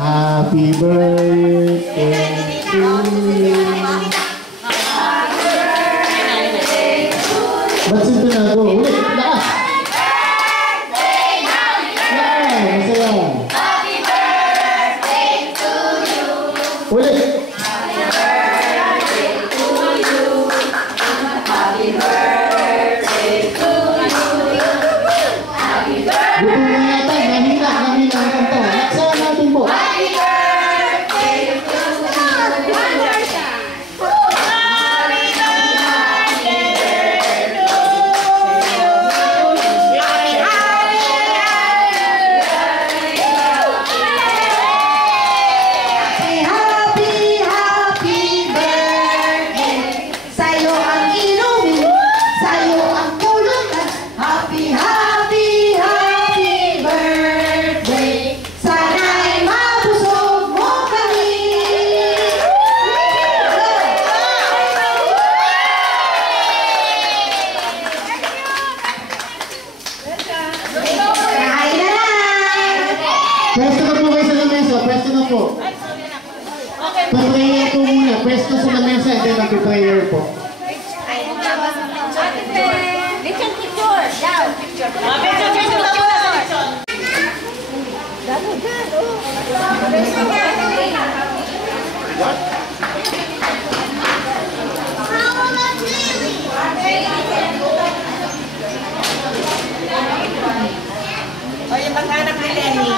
Happy birthday to you. Ba't sinto na ako? Ulit, lakas! Masaya. Happy birthday to you. Ulit! Happy birthday to you. Happy birthday to you. Happy birthday. Buto na yata, nahina ang kanta. Laksayan natin po. Happy birthday to you. Pwesto na po kayo sa lamesa. Pwesto na po. Pa-prayer po muna. Pwesto sa lamesa and then mag-prayer po. O yung pag-anak ni Lenny.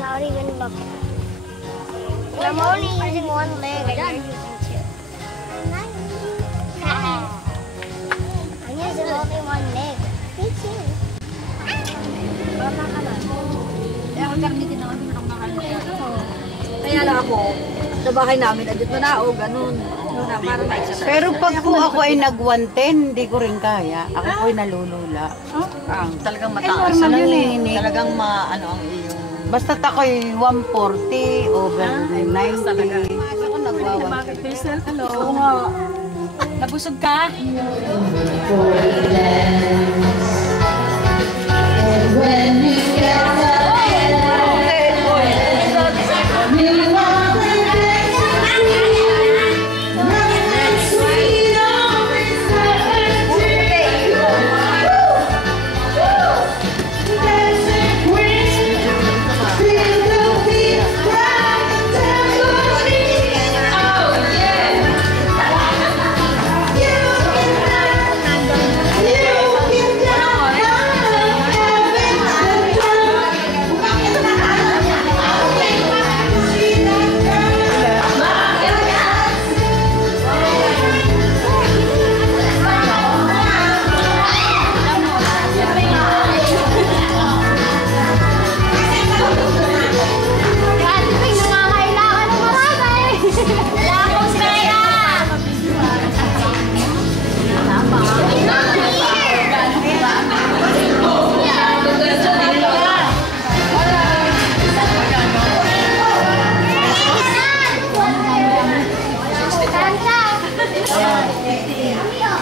not even looking. I'm only using one leg and you're using two. I'm using only one leg. Me too. Eh, ako gamitin ako, hindi mo nakakalimutan. Kaya lang ako, sa bahay namin, adit mo na, o ganun. Para na-exercise. Pero pag po ako ay nag-110, hindi ko rin kaya. Ako po ay nalulula. Talagang mataas. Nanginginig. Talagang ano ang iyong... Basta't ako'y 140 over 90. Ako nagwawan. Oo nga. Nabusog ka? When you get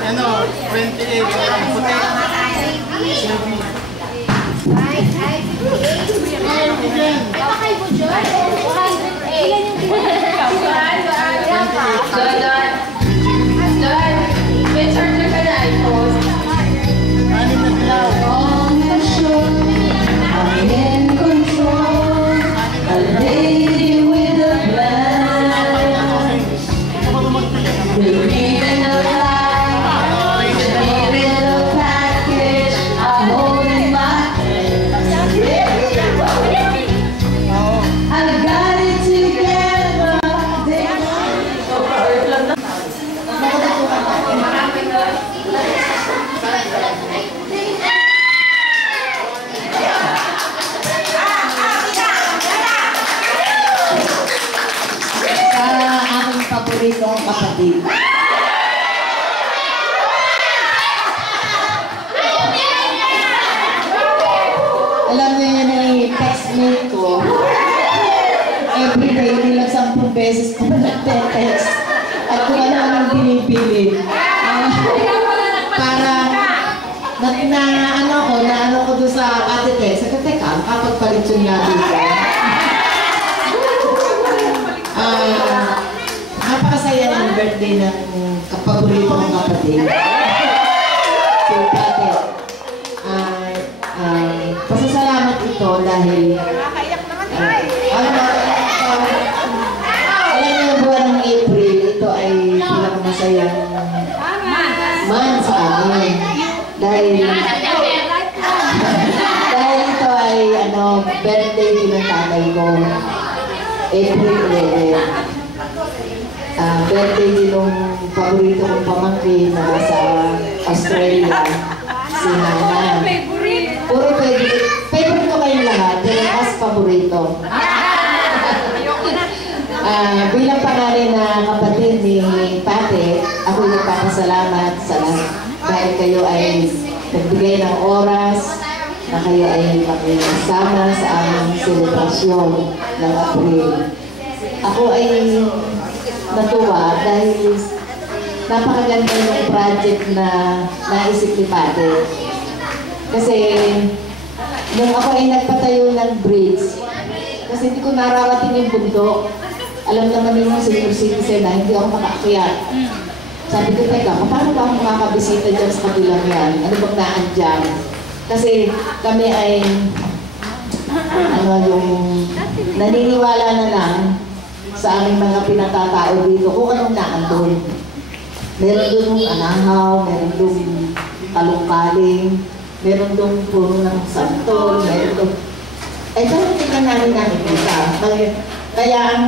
Ano, 28, ang puti. Anim na dilaw. Paboritong kapatid. Alam niyo yun yung textmate ko. Everyday, hindi lang 10 beses ko nag-text. At kung ano-anong binibili. Para na ko doon sa ate Tex. Sa teka, kapagpalit yun nga dito. Napakasaya ng birthday ng paborito kong kapatid. Si Tate. Pasasalamat ito dahil alam niyo yung buwan ng April, ito ay pinakamasayang month sa amin. Dahil ito ay birthday din ng tatay ko. April 11. Birthday din ng paborito kong pamangkin na sa Australia, si Nana. Puro favorite ko kayong lahat, pero mas paborito. Bilang pangalan na kapatid ni Pate, ako nagpapasalamat sa lahat dahil kayo ay nagbigay ng oras na kayo ay makisama sa aming selebrasyon ng April. Ako ay natuwa dahil napakaganda yung project na naisip ni Pate. Kasi nung ako ay nagpatayo ng bridge, kasi hindi ko narawatin yung bundok. Alam naman yung senior citizen na hindi ako makaakyat. Sabi ko, teka, paano ba ako makakabisita dyan sa kabilang yan? Ano bang naandyan? Kasi kami ay yung naniniwala na lang sa aming mga pinatatao dito kung anong naandun. Meron doon yung anahaw, meron doon talungkaling, meron doon puro ng santol, meron doon... Ay, talagang namin nakikita. Kaya ang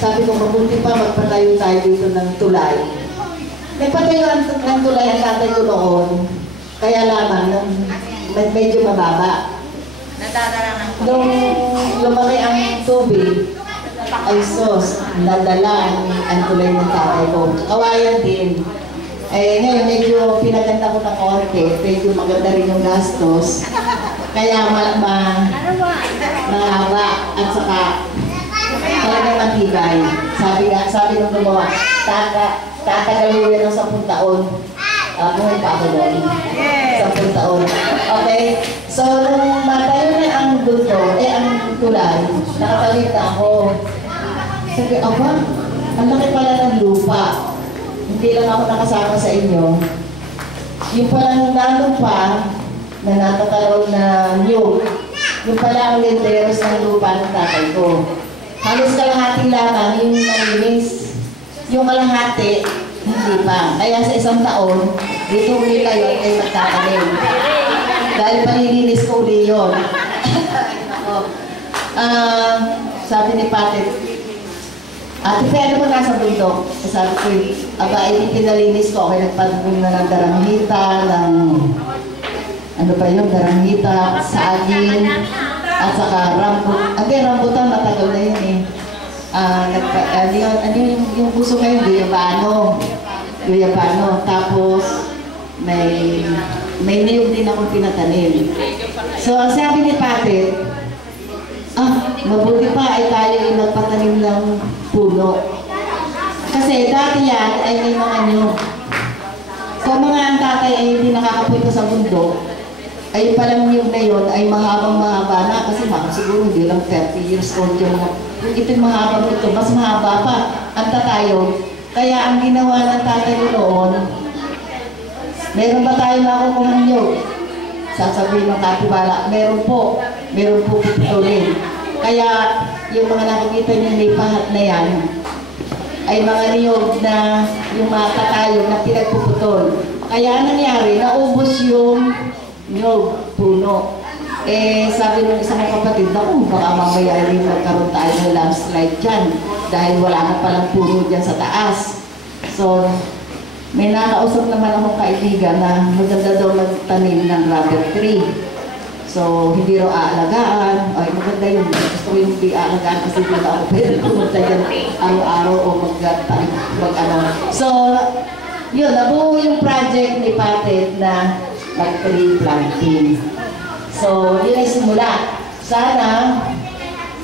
sabi ko, mabuti pa magpatayo tayo dito ng tulay. Nagpatayo ng tulay ang tatay ko noon. Kaya lamang, nung medyo mababa. Nadadala ng Nung lumaki ang tubig, ay sos, nadala ang tulay ng tatay ko. Kawayan din. Eh, ngayon medyo pinaganda ko ng konti, medyo maganda rin yung gastos. Kaya mahaba at saka talagang matibay. Sabi nung gumawa, tatagal mo yan ng 10 taon. Buhay pa ako doon. 10 taon. Okay? So, nung matayo na ang duto, ang tulay, nakatawid na ako. Sabi, aba, ang laki pala ng lupa. Hindi lang ako nakasama sa inyo. Yung palang nandun pa, na natatalaw na nyug, yung pala ang lenteros ng lupa ng tatay ko. Halos kalahati lamang yung nalinis. Yung kalahati, hindi pa. Kaya sa 1 taon, dito ulit kayo ay magkakalim. Dahil panilinis ko ulit yun. Sabi ni Patit, Ate, ano ba nasa bundok? Sabi ko, aba, pinalinis ko. Okay, nagpagpun na ng daranghita, ng ano pa yun, daranghita, saging, at saka rambutan, matagal na yun eh. Yung gusto ngayon, guyabano. Tapos, may niyog din akong pinatanim. So, ang sabi ni Patit, mabuti pa ay tayo ay magpatanim ng puno. Kasi dati yan ay may mga niyog. Kung mga ang tatay ay hindi nakakapunta sa bundok, ay palang niyog na yun ay mahaba na. Kasi siguro hindi lang 30 years old yung mga, ito'y mahabang ito, mas mahaba pa ang tatayo. Kaya ang ginawa ng tatay ko noon, meron ba tayo makukuha ng niyog? Sasabihin ng kapibala, meron po puputulin. Kaya yung mga nakikita niyo may pahat na yan, ay mga niyog na yung mga tatayo na pinagpuputol. Kaya nangyari, naubos yung niyog, puno. Sabi ng isang kapatid, naku, baka mamaya rin magkaroon tayo ng landslide dyan dahil wala na palang puno dyan sa taas. So, may nakausap naman akong kaibigan na maganda daw magtanim ng rubber tree. So, hindi raw aalagaan. Ay, maganda yun. Gusto ko yung hindi aalagaan kasi hindi na ako pwede pumunta dyan araw-araw o mag-ano. So, yun, nabuo yung project ni Patit na mag-tree planting. So, yun ay simula. Sana,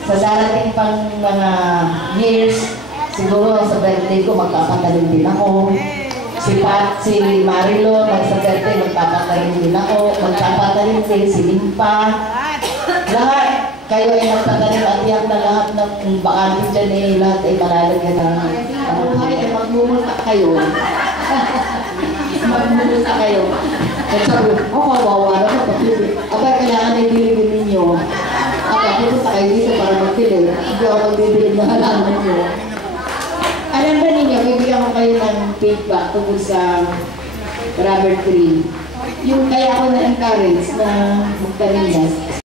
sa darating pang mga years, siguro sa birthday ko, magpapatalim din ako. Si Marilo, sa birthday, magpapatalim din ako. Magpapatalim din si Limpa. Lahat, kayo ay magpatalim at iyak na lahat ng bakante dyan eh, lahat ay malalagyan ng buhay ay magmumulta kayo. Magmumulta kayo. At sabi, kawawa naman pagpili. Abay, kailangan ay bilibin ninyo. Pupunta kayo dito para magpili. Hindi ako magbibilib na halaman nyo. Alam ba ninyo, bibigyan ko kayo ng feedback tungkol sa rubber tree. Yung kaya ako na-encourage na magtanim